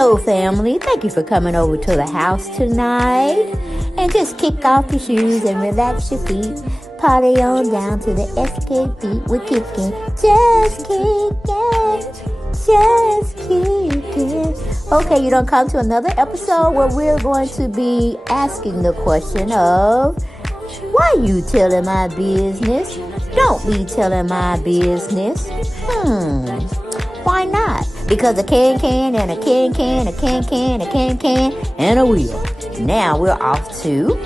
Hello, family. Thank you for coming over to the house tonight. And just kick off your shoes and relax your feet. Party on down to the SK beat. We're kicking, just kicking, just kicking. Okay, you don't come to another episode where we're going to be asking the question of, why you telling my business? Don't be telling my business. Why not? Because a can and a can, a can, and a wheel. Now we're off to...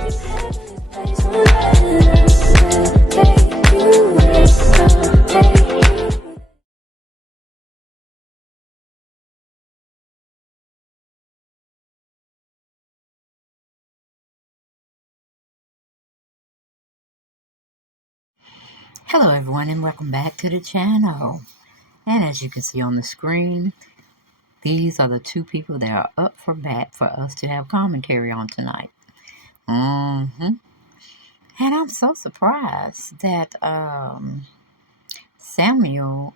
Hello everyone, and welcome back to the channel. And as you can see on the screen, these are the two people that are up for bat for us to have commentary on tonight. And I'm so surprised that Samuel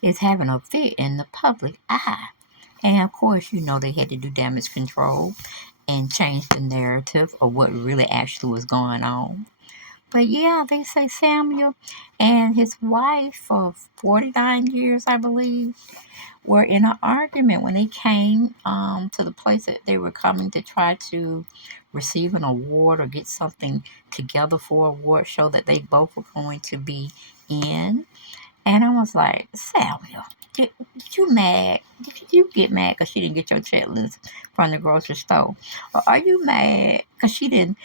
is having a fit in the public eye. And of course, you know they had to do damage control and change the narrative of what really actually was going on. But yeah, they say Samuel and his wife of 49 years, I believe, were in an argument when they came to the place that they were coming to try to receive an award or get something together for an award show that they both were going to be in. And I was like, Samuel, did you mad? Did you get mad because she didn't get your checklist from the grocery store? Or are you mad because she didn't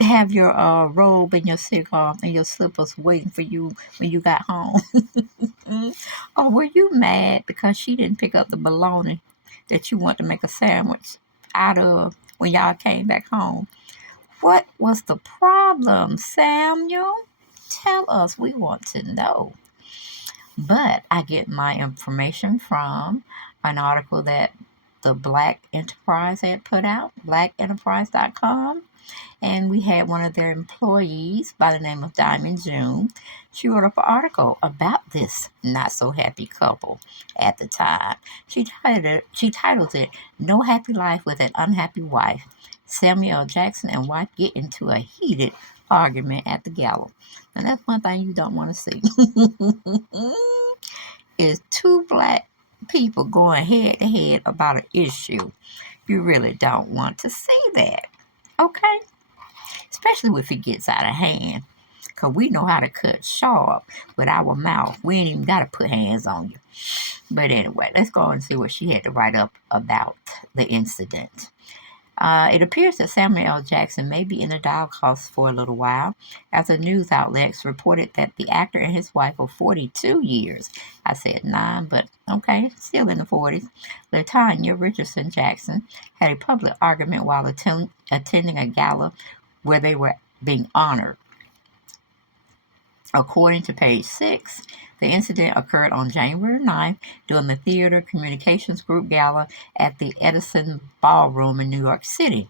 have your robe and your cigar and your slippers waiting for you when you got home? Or were you mad because she didn't pick up the bologna that you want to make a sandwich out of when y'all came back home? What was the problem, Samuel? Tell us. We want to know. But I get my information from an article that the Black Enterprise had put out, blackenterprise.com. And we had one of their employees by the name of Diamond June. She wrote up an article about this not-so-happy couple at the time. She titled it, No Happy Life with an Unhappy Wife. Samuel L. Jackson and wife get into a heated argument at the gala. And that's one thing you don't want to see. Is two black people going head-to-head about an issue. You really don't want to see that. Okay? Especially if it gets out of hand. Because we know how to cut sharp with our mouth. We ain't even got to put hands on you. But anyway, let's go and see what she had to write up about the incident. It appears that Samuel L. Jackson may be in the doghouse for a little while, as the news outlets reported that the actor and his wife of 42 years, I said 9, but okay, still in the 40s, Latanya Richardson Jackson, had a public argument while attending a gala where they were being honored. According to page 6, the incident occurred on January 9th during the Theater Communications Group Gala at the Edison Ballroom in New York City.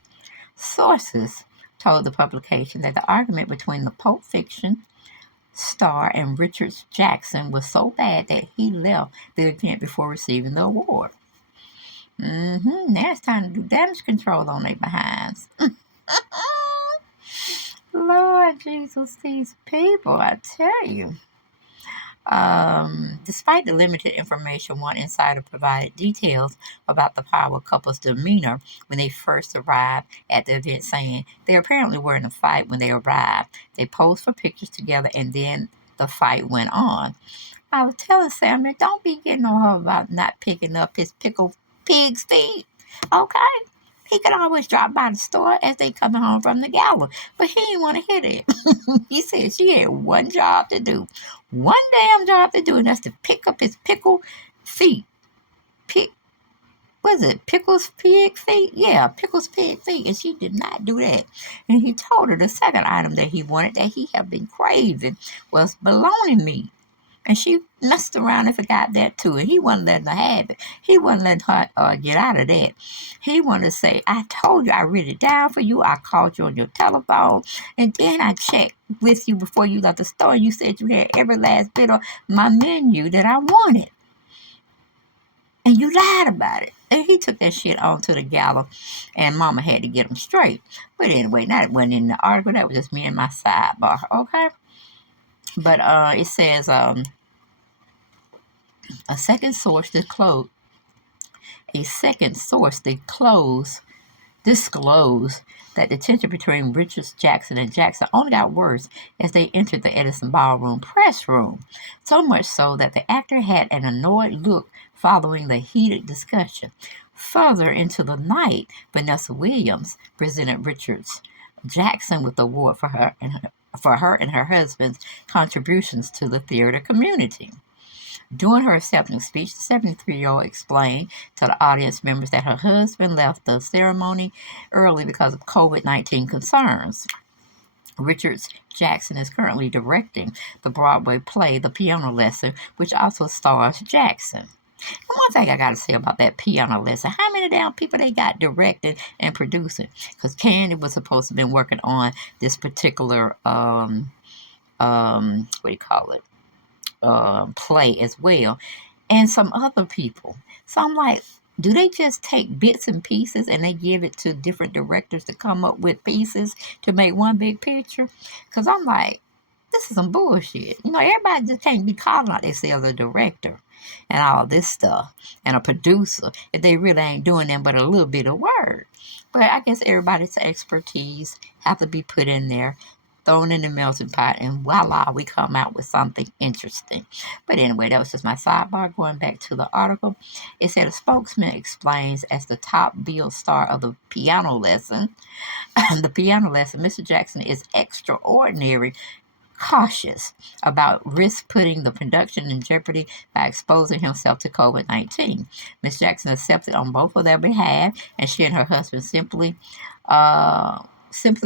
Sources told the publication that the argument between the Pulp Fiction star and Richard Jackson was so bad that he left the event before receiving the award. Now it's time to do damage control on their behinds. Lord Jesus, these people, I tell you. Despite the limited information, one insider provided details about the Power couple's demeanor when they first arrived at the event, saying they apparently were in a fight when they arrived. They posed for pictures together, and then the fight went on. I was telling Samuel, don't be getting on her about not picking up his pickled pig's feet, okay? He could always drop by the store as they coming home from the gala, but he didn't want to hit it. He said she had one job to do, one damn job to do, and that's to pick up his pickled feet. Pickle's pig feet? Yeah, Pickle's pig feet, and she did not do that. And he told her the second item that he wanted, that he had been craving, was bologna meat. And she messed around and forgot that too. And he wasn't letting her have it. He wasn't letting her get out of that. He wanted to say, I told you, I wrote it down for you. I called you on your telephone. And then I checked with you before you left the store. And you said you had every last bit of my menu that I wanted. And you You lied about it. And he took that shit on to the gala, and Mama had to get him straight. But anyway, that wasn't in the article. That was just me and my sidebar, okay? But it says a second source disclosed. A second source disclosed that the tension between Richards, Jackson, and Jackson only got worse as they entered the Edison Ballroom press room, so much so that the actor had an annoyed look following the heated discussion. Further into the night, Vanessa Williams presented Richards Jackson with the award for her and her husband's contributions to the theater community. During her acceptance speech, the 73-year-old explained to the audience members that her husband left the ceremony early because of COVID-19 concerns. Richards Jackson is currently directing the Broadway play The Piano Lesson, which also stars Jackson. And one thing I gotta say about that piano lesson, how many damn people they got directing and producing? Because Candy was supposed to have been working on this particular what do you call it? Play as well, and some other people. So I'm like, do they just take bits and pieces and they give it to different directors to come up with pieces to make one big picture? Because I'm like, this is some bullshit. Everybody just can't be calling out themselves a director and all this stuff and a producer if they really ain't doing them but a little bit of work. But I guess everybody's expertise have to be put in there, thrown in the melting pot, and voila, we come out with something interesting. But anyway, that was just my sidebar. Going back to the article, it said a spokesman explains as the top billed star of the piano lesson, Mr. Jackson is extraordinary cautious about risk putting the production in jeopardy by exposing himself to COVID-19. Ms. Jackson accepted on both of their behalf, and she and her husband simply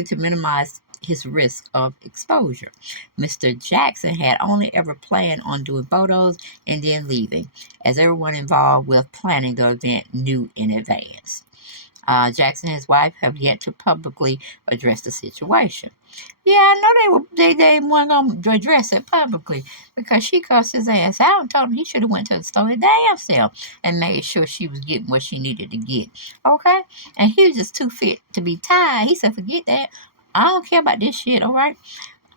to minimize his risk of exposure. Mr. Jackson had only ever planned on doing photos and then leaving, as everyone involved with planning the event knew in advance. Jackson and his wife have yet to publicly address the situation. Yeah, I know they weren't gonna address it publicly because she cussed his ass out and told him he should have went to the store his damn self and made sure she was getting what she needed to get. Okay? And he was just too fit to be tied. He said, forget that. I don't care about this shit, all right?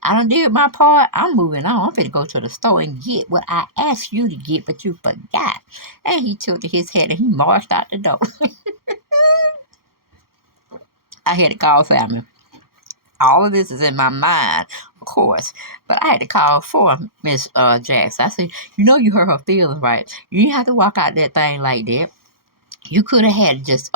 I done did my part. I'm moving on. I'm finna go to the store and get what I asked you to get, but you forgot. And he tilted his head and he marched out the door. I had to call family. All of this is in my mind, of course, but I had to call for Miss Jackson. I said, you hurt her feelings, right? You didn't have to walk out that thing like that. You could have had just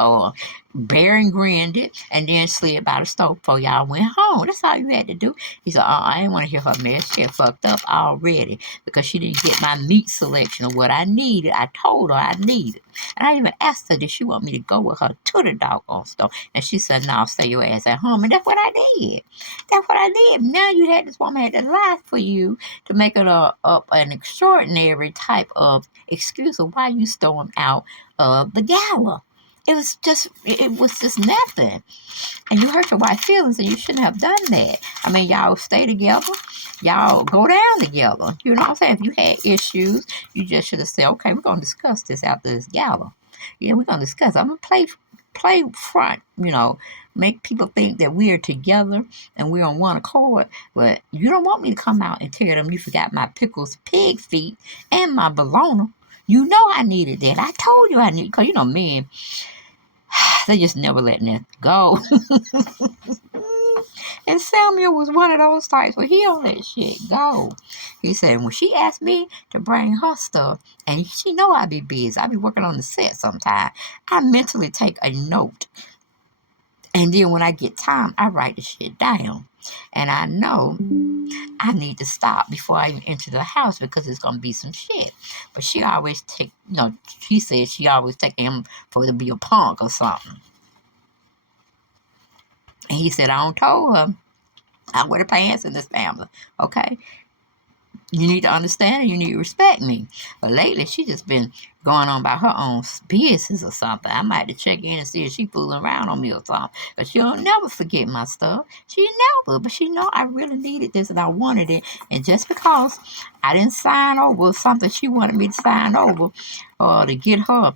bear and grinned it and then slid by the stove before y'all went home. That's all you had to do. He said, I didn't want to hear her mess. She had fucked up already because she didn't get my meat selection of what I needed. I told her I needed. And I even asked her, did she want me to go with her to the doggone store? And she said, no, stay your ass at home. And that's what I did. That's what I did. Now this woman had to lie for you to make it an extraordinary type of excuse of why you stormed out of the gala. It was just nothing. And you hurt your wife's feelings and you shouldn't have done that. I mean, y'all stay together. Y'all go down together. You know what I'm saying? If you had issues, you just should have said, okay, we're going to discuss this after this gala. Yeah, we're going to discuss. I'm going to play front, make people think that we're together and we're on one accord. But you don't want me to come out and tell them you forgot my pickles, pig feet, and my bologna. You know I needed that. I told you I needed, because men, they just never letting that go. And Samuel was one of those types where he don't let shit go. He said, when she asked me to bring her stuff, and she know I be busy, I be working on the set sometime, I mentally take a note. And then when I get time, I write the shit down. And I know I need to stop before I even enter the house because it's going to be some shit. But she always she said she always take him for to be a punk or something. And he said, I don't told her I wear the pants in this family. Okay? You need to understand and you need to respect me. But lately, she just been going on about her own business or something. I might have to check in and see if she fooling around on me or something. But she don't never forget my stuff. She never. But she know I really needed this and I wanted it. And just because I didn't sign over something she wanted me to sign over or to get her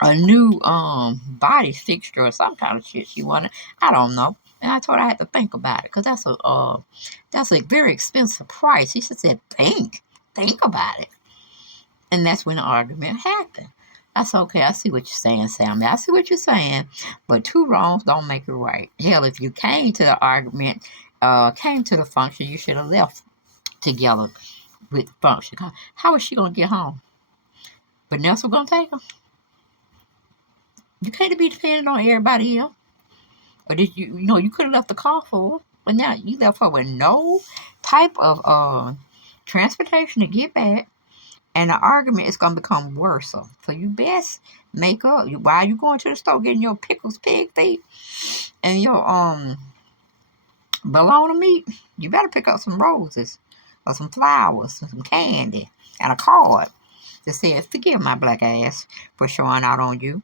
a new body fixture or some kind of shit she wanted. I don't know. And I told her I had to think about it because that's a very expensive price. She said, think about it. And that's when the argument happened. I said, okay, I see what you're saying, Sammy. I see what you're saying, but two wrongs don't make it right. Hell, if you came to the argument, came to the function, you should have left together with the function. How is she gonna get home? Vanessa gonna take her? You can't be dependent on everybody else. Or did you could have left the car for her, but now you left her with no type of transportation to get back, and the argument is gonna become worse. So you best make up. Why are you going to the store getting your pickles, pig feet, and your bologna meat? You better pick up some roses, or some flowers, or some candy, and a card that says, "Forgive my black ass for showing out on you,"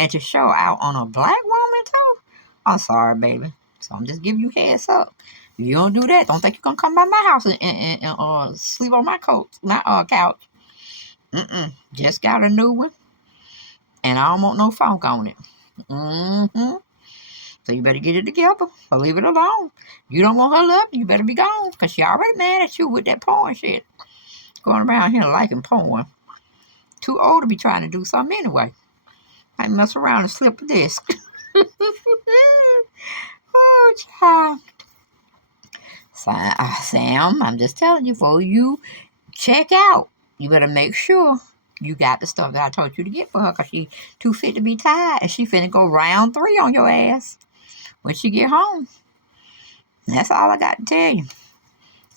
and to show out on a black woman too. I'm sorry, baby. So I'm just giving you heads up. If you don't do that, don't think you're gonna come by my house and sleep on my couch. Just got a new one, and I don't want no funk on it. So you better get it together or leave it alone. You don't want her love, you better be gone, because she already mad at you with that porn shit. Going around here liking porn. Too old to be trying to do something anyway. I mess around and slip a disc. Oh, child. Sam, I'm just telling you, before you check out, you better make sure you got the stuff that I told you to get for her, because she too fit to be tied, and she finna go round 3 on your ass when she get home. That's all I got to tell you.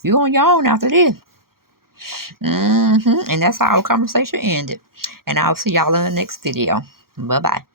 You on your own after this. And that's how our conversation ended. And I'll see y'all in the next video. Bye-bye.